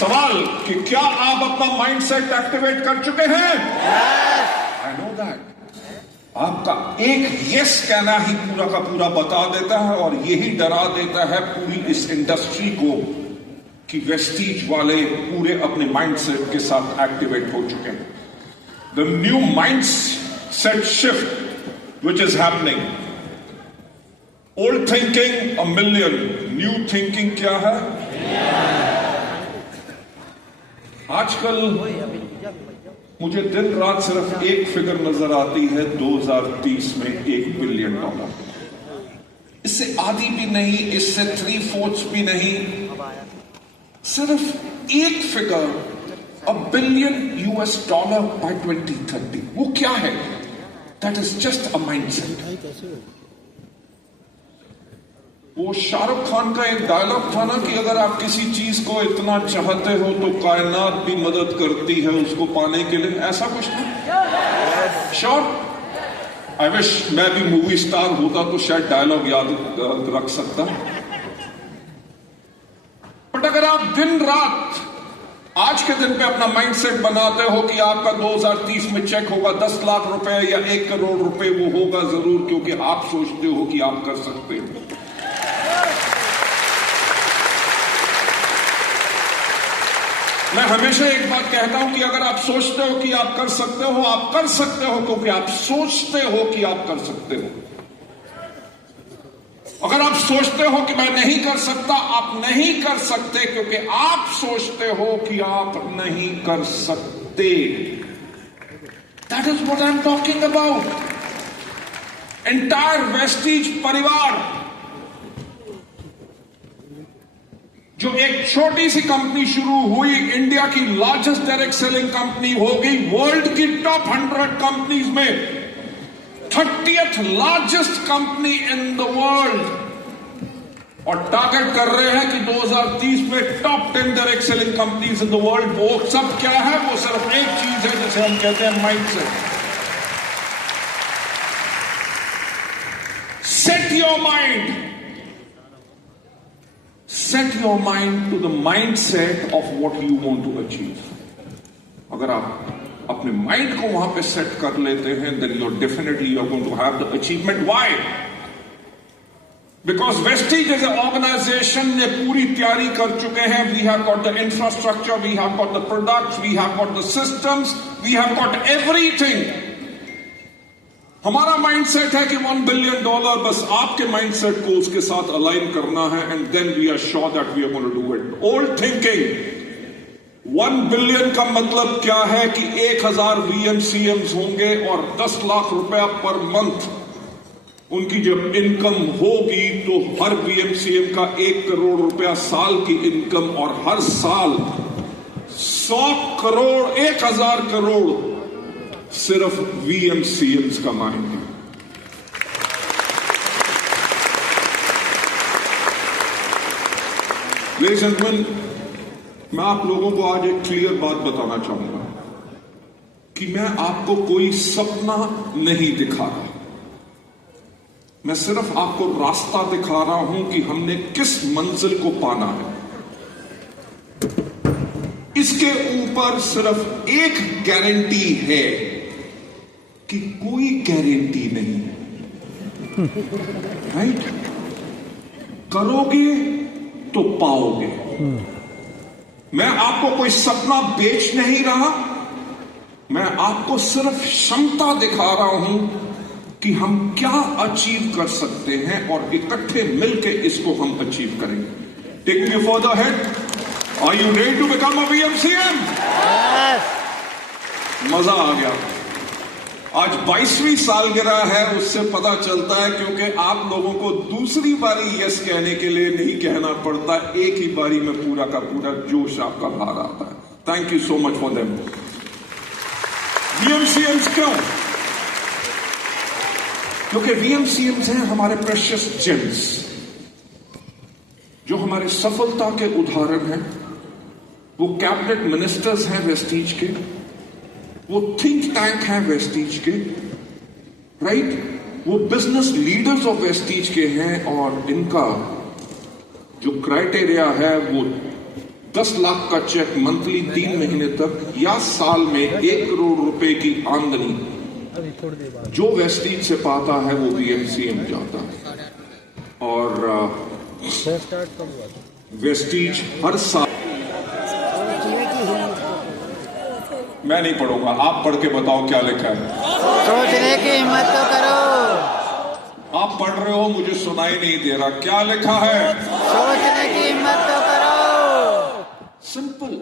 सवाल कि क्या आप अपना माइंडसेट एक्टिवेट कर चुके हैं? I know that. आपका एक यस कहना ही पूरा का पूरा बता देता है और यही डरा देता है पूरी इस इंडस्ट्री को कि वेस्टीज वाले पूरे अपने माइंडसेट के साथ एक्टिवेट हो चुके हैं। The new mindset shift which is happening, old thinking a million, new thinking क्या है? आजकल मुझे दिन रात सिर्फ एक फिगर नजर आती है, 2030 में $1 बिलियन। इससे आधी भी नहीं, इससे 3/4 भी नहीं, सिर्फ एक फिगर, $1 बिलियन बाय 2030। वो क्या है? That is just a mindset. वो शाहरुख खान का एक डायलॉग था ना कि अगर आप किसी चीज को इतना चाहते हो तो कायनात भी मदद करती है उसको पाने के लिए, ऐसा कुछ था। श्योर, आई विश मैं भी मूवी स्टार होता तो शायद डायलॉग याद रख सकता। बट अगर आप दिन रात आज के दिन पे अपना माइंडसेट बनाते हो कि आपका 2030 में चेक होगा 10 लाख रुपए या 1 करोड़ रुपए, वो होगा जरूर, क्योंकि आप सोचते हो कि आप कर सकते हो। मैं हमेशा एक बात कहता हूं कि अगर आप सोचते हो कि आप कर सकते हो, आप कर सकते हो, क्योंकि आप सोचते हो कि आप कर सकते हो। अगर आप सोचते हो कि मैं नहीं कर सकता, आप नहीं कर सकते, क्योंकि आप सोचते हो कि आप नहीं कर सकते। That is what I am talking about. Entire Vestige परिवार, जो एक छोटी सी कंपनी शुरू हुई, इंडिया की लार्जेस्ट डायरेक्ट सेलिंग कंपनी हो गई, वर्ल्ड की टॉप 100 कंपनीज में 30th largest company in the world, और टारगेट कर रहे हैं कि 2030 में top 10 direct selling companies in the world. वो सब क्या है? वो सिर्फ एक चीज है जिसे हम कहते हैं mindset. Set your mind, set your mind to the mindset of what you want to achieve. अगर आप अपने माइंड को वहां पे सेट कर लेते हैं, then you're definitely going to have the achievement. Why? Because Vestige as an organization ने पूरी तैयारी कर चुके हैं। We have got the infrastructure, we have got the products, we have got the systems, we have got everything. हमारा mindset है कि $1 billion, बस आपके माइंडसेट को उसके साथ अलाइन करना है, and then we are sure that we are going to do it. Old thinking, $1 billion का मतलब क्या है कि 1000 VMCMs होंगे और 10 लाख रुपया पर मंथ उनकी जब इनकम होगी तो हर VMCM का 1 करोड़ रुपया साल की इनकम, और हर साल 100 करोड़ 1000 करोड़ सिर्फ VMCMs कमाएंगे। लेडीज एंड जेंटलमैन, मैं आप लोगों को आज एक क्लियर बात बताना चाहूंगा कि मैं आपको कोई सपना नहीं दिखा रहा, मैं सिर्फ आपको रास्ता दिखा रहा हूं कि हमने किस मंजिल को पाना है। इसके ऊपर सिर्फ एक गारंटी है कि कोई गारंटी नहीं है। राइट? करोगे तो पाओगे। मैं आपको कोई सपना बेच नहीं रहा, मैं आपको सिर्फ क्षमता दिखा रहा हूं कि हम क्या अचीव कर सकते हैं, और इकट्ठे मिलकर इसको हम अचीव करेंगे। Take me further head. Are you ready to become a VMCM? मजा आ गया। आज 22वीं सालगिरह है, उससे पता चलता है, क्योंकि आप लोगों को दूसरी बारी यस कहने के लिए नहीं कहना पड़ता, एक ही बारी में पूरा का पूरा जोश आपका बाहर आता है। Thank you so much for them. VMCMs क्यों? क्योंकि VMCMs हैं हमारे प्रेशियस जेम्स, जो हमारे सफलता के उदाहरण हैं। वो कैबिनेट मिनिस्टर्स हैं वेस्टीज के, वो थिंक टैंक हैं वेस्टीज के, राइट? वो बिजनेस लीडर्स ऑफ वेस्टीज के हैं, और इनका जो क्राइटेरिया है वो 10 लाख का चेक मंथली 3 महीने तक या साल में 1 करोड़ रुपए की आमदनी जो वेस्टीज से पाता है वो VMCM जाता है। और वेस्टीज हर साल, मैं नहीं पढ़ूंगा, आप पढ़ के बताओ क्या लिखा है। सोचने की हिम्मत तो करो। आप पढ़ रहे हो, मुझे सुनाई नहीं दे रहा, क्या लिखा है? सोचने की हिम्मत तो करो। सिंपल।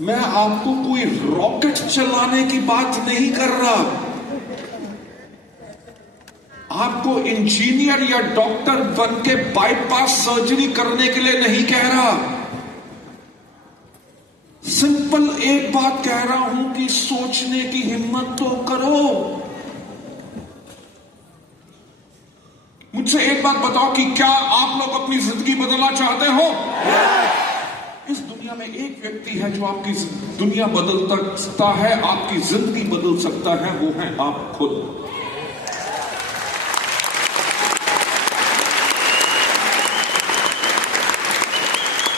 मैं आपको कोई रॉकेट चलाने की बात नहीं कर रहा, आपको इंजीनियर या डॉक्टर बन के बाईपास सर्जरी करने के लिए नहीं कह रहा। सिंपल एक बात कह रहा हूं कि सोचने की हिम्मत तो करो। मुझसे एक बात बताओ कि क्या आप लोग अपनी जिंदगी बदलना चाहते हो? इस दुनिया में एक व्यक्ति है जो आपकी दुनिया बदल सकता है, आपकी जिंदगी बदल सकता है, वो है आप खुद।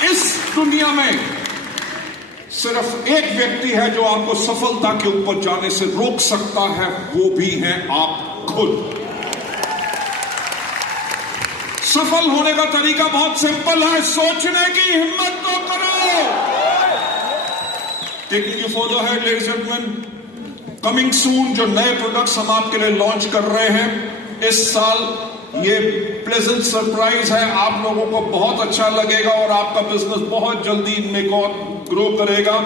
इस दुनिया में सिर्फ एक व्यक्ति है जो आपको सफलता के ऊपर जाने से रोक सकता है, वो भी है आप खुद। सफल होने का तरीका बहुत सिंपल है, सोचने की हिम्मत तो करो। टेकिंग यू फर्दर है ladies and gentleman, coming soon जो नए प्रोडक्ट्स हम आपके लिए लॉन्च कर रहे हैं इस साल, ये प्लेजेंट सरप्राइज है, आप लोगों को बहुत अच्छा लगेगा और आपका बिजनेस बहुत जल्दी इनमें ग्रो करेगा।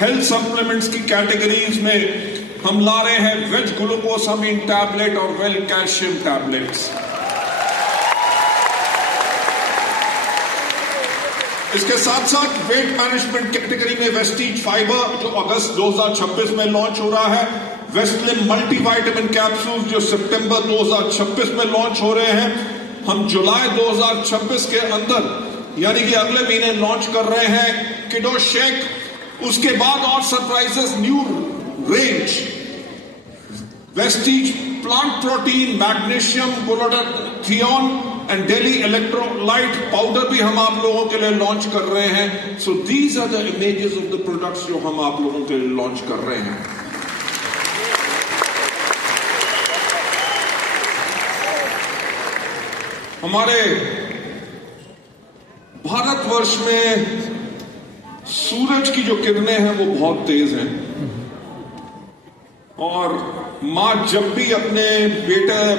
हेल्थ सप्लीमेंट्स की कैटेगरीज में हम ला रहे हैं वेज ग्लूकोसामिन टैबलेट और वेल कैल्शियम टैबलेट्स। इसके साथ साथ वेट मैनेजमेंट कैटेगरी में वेस्टीज फाइबर जो अगस्त 2026 में लॉन्च हो रहा है, वेस्टलिम मल्टीविटामिन कैप्सूल जो सितंबर 2026 में लॉन्च हो रहे हैं। हम जुलाई 2026 के अंदर यानी कि अगले महीने लॉन्च कर रहे हैं किडो शेक। उसके बाद और surprises, new range Vestige plant protein, magnesium, glutathione and daily electrolyte powder भी हम आप लोगों के लिए लॉन्च कर रहे हैं। So these are the images of the products जो हम आप लोगों के लिए लॉन्च कर रहे हैं। हमारे भारतवर्ष में सूरज की जो किरणें हैं वो बहुत तेज हैं और मां जब भी अपने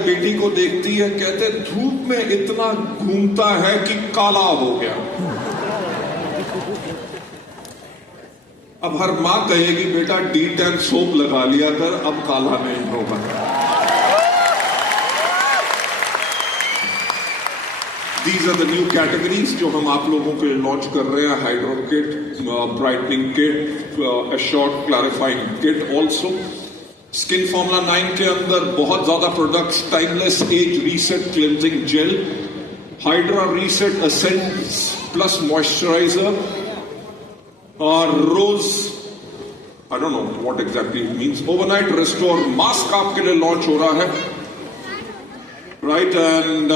बेटी को देखती है कहते धूप में इतना घूमता है कि काला हो गया। अब हर मां कहेगी बेटा D10 सोप लगा लिया कर, अब काला नहीं होगा। These are the new categories जो हम आप लोगों के लिए लॉन्च कर रहे हैं। Hydro kit, brightening kit, assured clarifying kit also. Skin formula 9 के अंदर बहुत ज्यादा products, timeless age reset cleansing gel, hydra reset essence plus moisturizer और rose, I don't know what exactly it means, overnight restore mask आपके लिए launch हो रहा है, right. And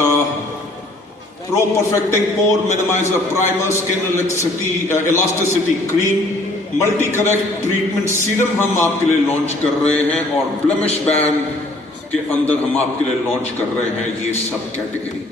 Pro Perfecting Pore Minimizer Primer, Skin Elasticity Cream, Multi Correct Treatment Serum हम आपके लिए launch कर रहे हैं और Blemish Ban के अंदर हम आपके लिए लॉन्च कर रहे हैं ये सब कैटेगरी।